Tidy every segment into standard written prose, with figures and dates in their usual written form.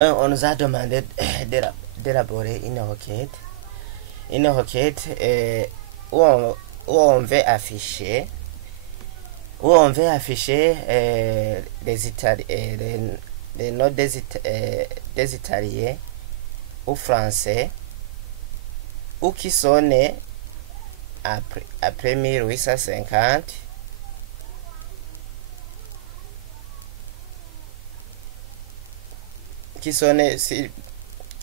On nous a demandé d'élaborer une requête où on veut afficher, les notes des Italiens ou français ou qui sont nés après 1850. Qui sont nés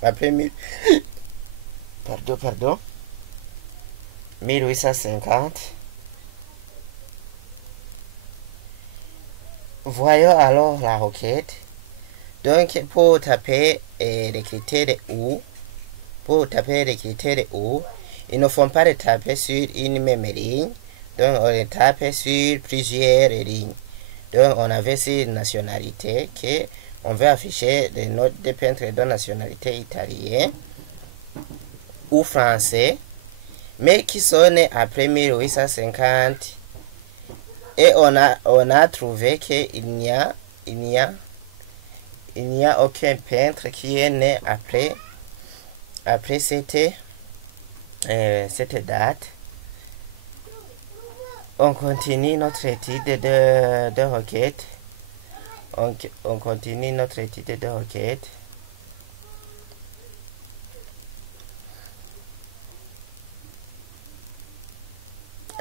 après 1850. Voyons alors la requête. Donc, pour taper les critères où, il ne faut pas les taper sur une même ligne. Donc, on les tape sur plusieurs lignes. Donc, on avait sur nationalité que on veut afficher les notes de peintres de nationalité italienne ou français, mais qui sont nés après 1850. Et on a trouvé qu'il n'y a aucun peintre qui est né après cette date. On continue notre étude de requête. On continue notre étude de requête.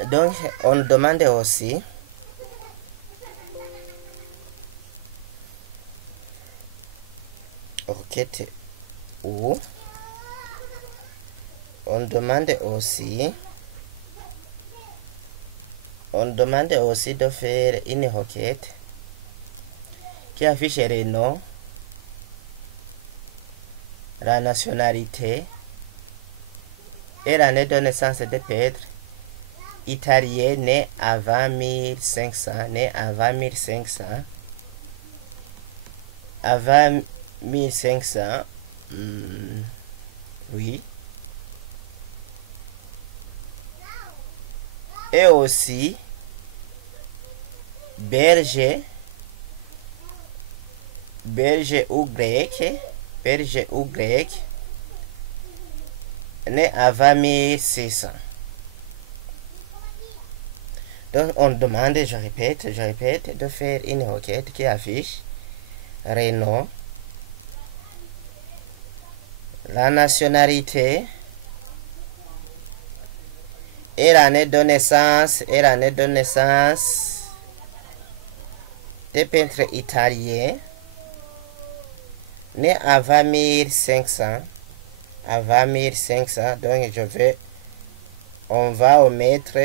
Donc, on demande aussi requête où on demande aussi de faire une requête qui affiche les noms, la nationalité et l'année de naissance des peintres italiens nés avant 1500, avant 1500, oui. Et aussi belge ou grec, né avant 1600. Donc on demande, je répète, de faire une requête qui affiche les noms, la nationalité et l'année de naissance des peintres italiens nés avant 1500. Donc on va omettre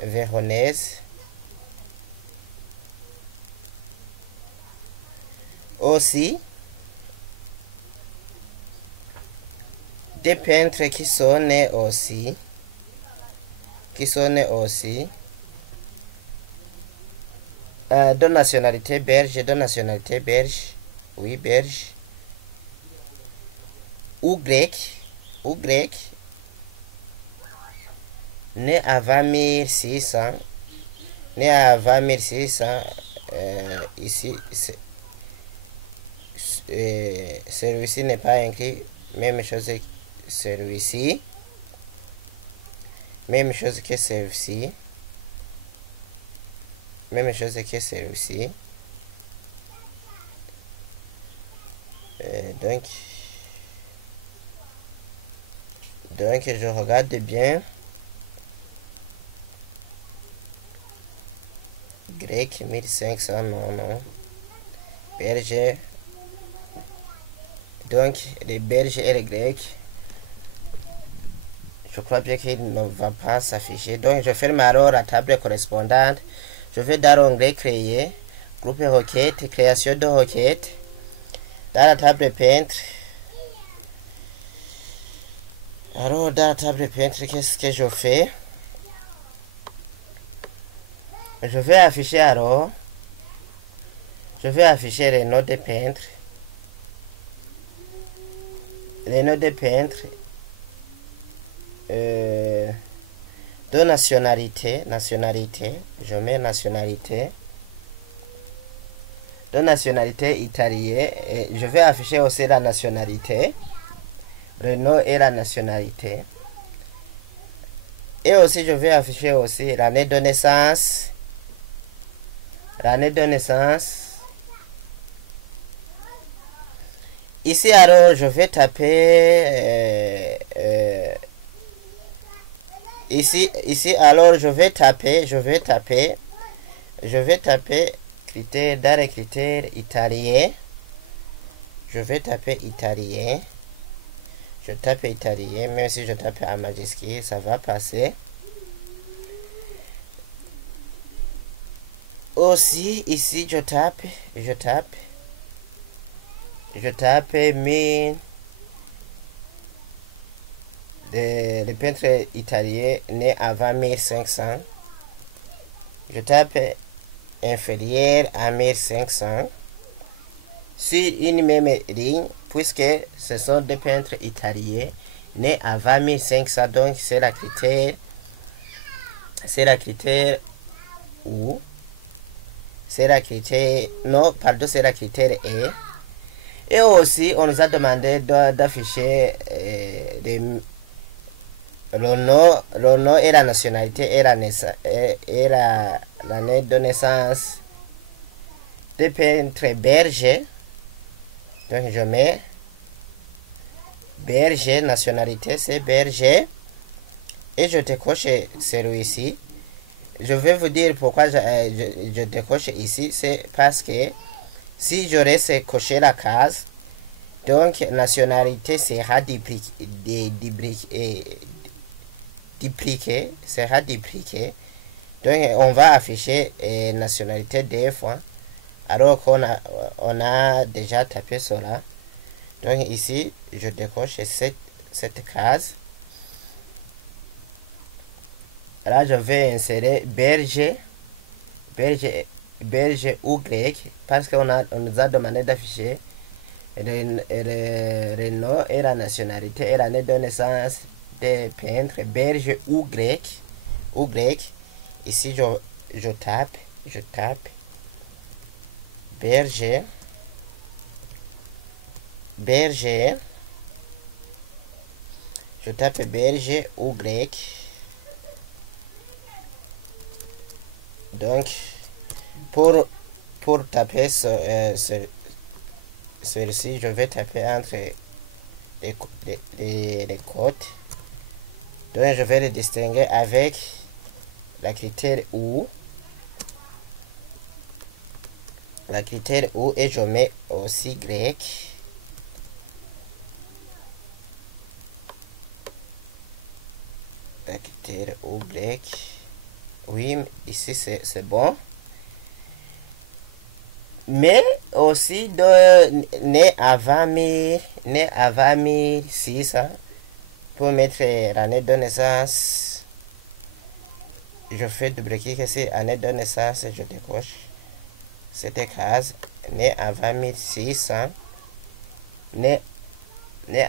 Véronèse. Aussi des peintres qui sont nés aussi de nationalité belge, oui, belge ou grec, né avant 1600, ici celui-ci n'est pas inclus, même chose que celui-ci, donc je regarde bien. Grec 1500, non. Belge. Donc les Belges et les Grecs, je crois bien qu'il ne va pas s'afficher. Donc je ferme alors la table correspondante. Je vais dans l'onglet créer, groupe requête, création de requête. Dans la table peintre. Alors dans la table peintre, qu'est-ce que je fais? Je vais afficher les noms des peintres. De nationalité, je mets nationalité. de nationalité italienne. Et je vais afficher aussi la nationalité, le nom et la nationalité. Et aussi, je vais afficher aussi l'année de naissance. L'année de naissance. Ici, alors, je vais taper... ici, alors, je vais taper critères, dans les critères italiens. Je vais taper italien. Je tape italien, même si je tape en majuscule, ça va passer. Aussi, ici, je tape, mais le peintre italien né avant 1500. Je tape inférieur à 1500 sur une même ligne, puisque ce sont des peintres italiens nés avant 1500. Donc c'est la critère ou c'est la critère non pardon c'est la critère E. Et aussi on nous a demandé d'afficher le nom et la nationalité et l'année de naissance des peintres belges. Donc je mets belge, nationalité c'est belge, et je décoche celui-ci. Je vais vous dire pourquoi je décoche ici. C'est parce que si je reste coché la case, donc nationalité sera dupliquée. Donc on va afficher nationalité deux fois alors qu'on a déjà tapé cela. Donc ici je décoche cette case. Là je vais insérer belge ou grec, parce qu'on nous a demandé d'afficher le nom et la nationalité et l'année de naissance des peintres belges ou grec. Ici je tape belge, je tape belge ou grec. Donc pour taper celui-ci, je vais taper entre les côtes. Donc je vais le distinguer avec la critère ou. Et je mets aussi grec. La critère ou grec. Oui, ici c'est bon. Mais aussi né avant 1600, pour mettre l'année de naissance, je fais double-clic ici, année de naissance, je décoche cette case, né avant 1600, né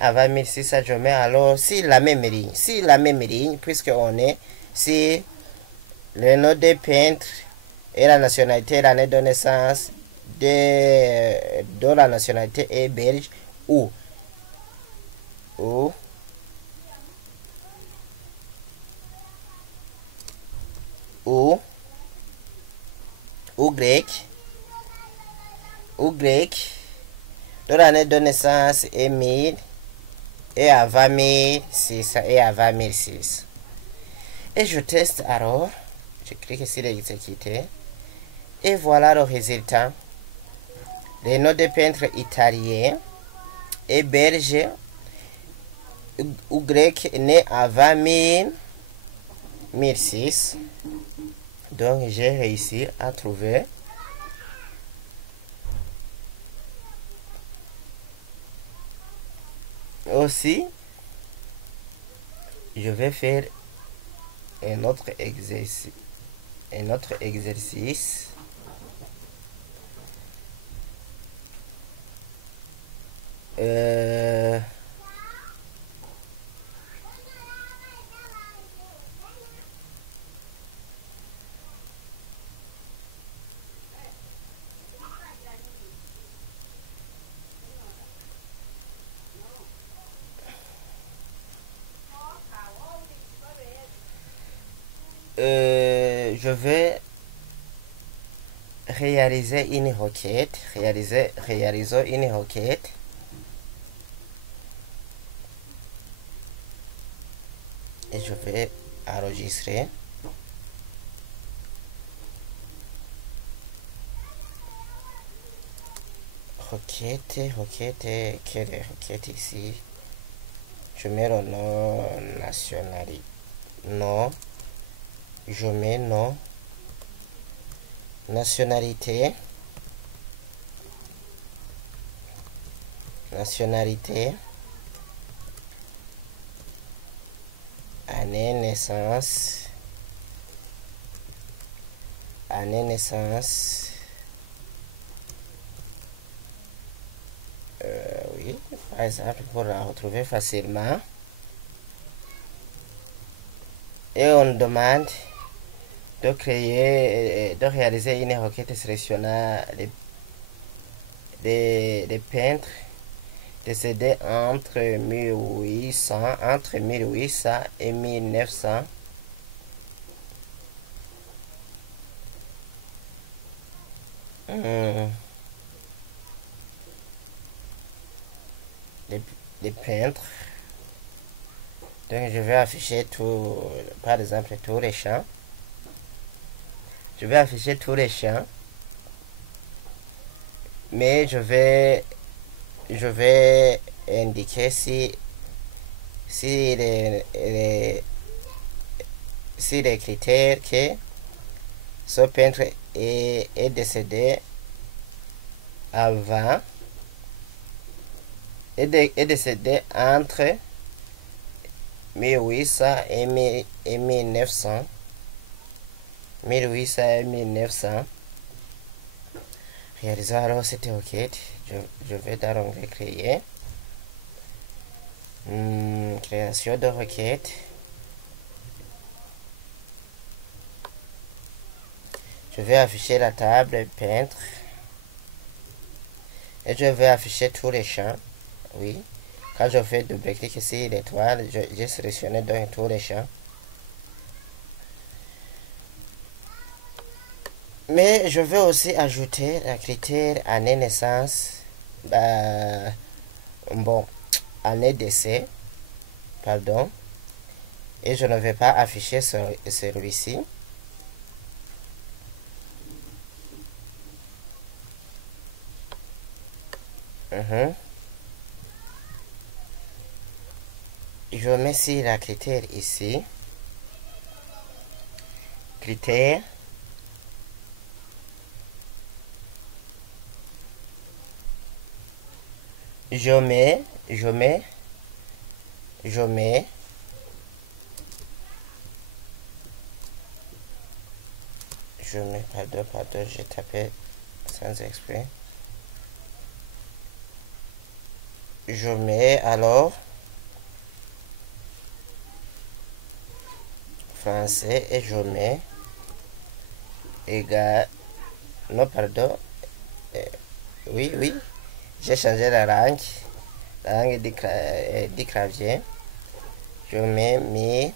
avant 1600, je mets alors si la même ligne, puisque on est si le nom des peintres et la nationalité, l'année de naissance de la nationalité est belge ou grec, de l'année de naissance est 1000 et avant 1600 et avant 1600. Et je teste alors, je clique sur exécuter et voilà le résultat. Les noms des peintres italiens et belges ou grecs nés avant 1006. Donc j'ai réussi à trouver. Aussi, je vais faire un autre exercice. je vais réaliser une requête. Réalisons une requête. Et je vais enregistrer. Requête, quelle est requête ici? Je mets le nom nationalité. Non. Je mets nom. Nationalité. Nationalité. Année naissance. Année naissance. Oui, par exemple, pour la retrouver facilement. Et on demande de créer, de réaliser une requête sélectionnant les peintres décédés entre 1800 et 1900. Les peintres. Donc je vais afficher tout, par exemple tous les champs. Je vais afficher tous les champs. Mais je vais indiquer si les critères que ce peintre est décédé avant, est décédé entre 1800 et 1900. 1800 et 1900. Réalisons alors cette requête. Je vais dans l'onglet créer. Création de requête. Je vais afficher la table peintre. Et je vais afficher tous les champs. Oui. Quand je fais double-clic ici, l'étoile, j'ai sélectionné donc tous les champs. Mais je vais aussi ajouter le critère année naissance. Année décès. Pardon. Et je ne vais pas afficher celui-ci. Je mets ici la critère ici. Critère. Je mets, pardon, j'ai tapé sans exprès. Je mets alors français et je mets égal, non pardon, oui, j'ai changé la langue du clavier. Je mets mi.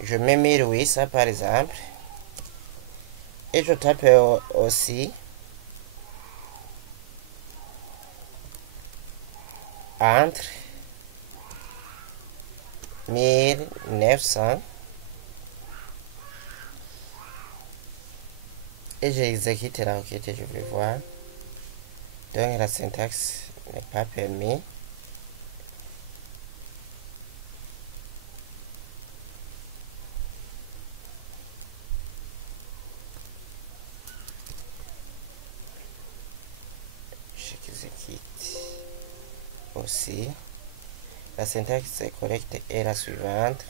Je mets 1800 par exemple. Et je tape aussi entre 1900 et j'exécute la requête et je vais voir. Donc la syntaxe n'est pas permis. J'exécute aussi. La syntaxe correcte est la suivante.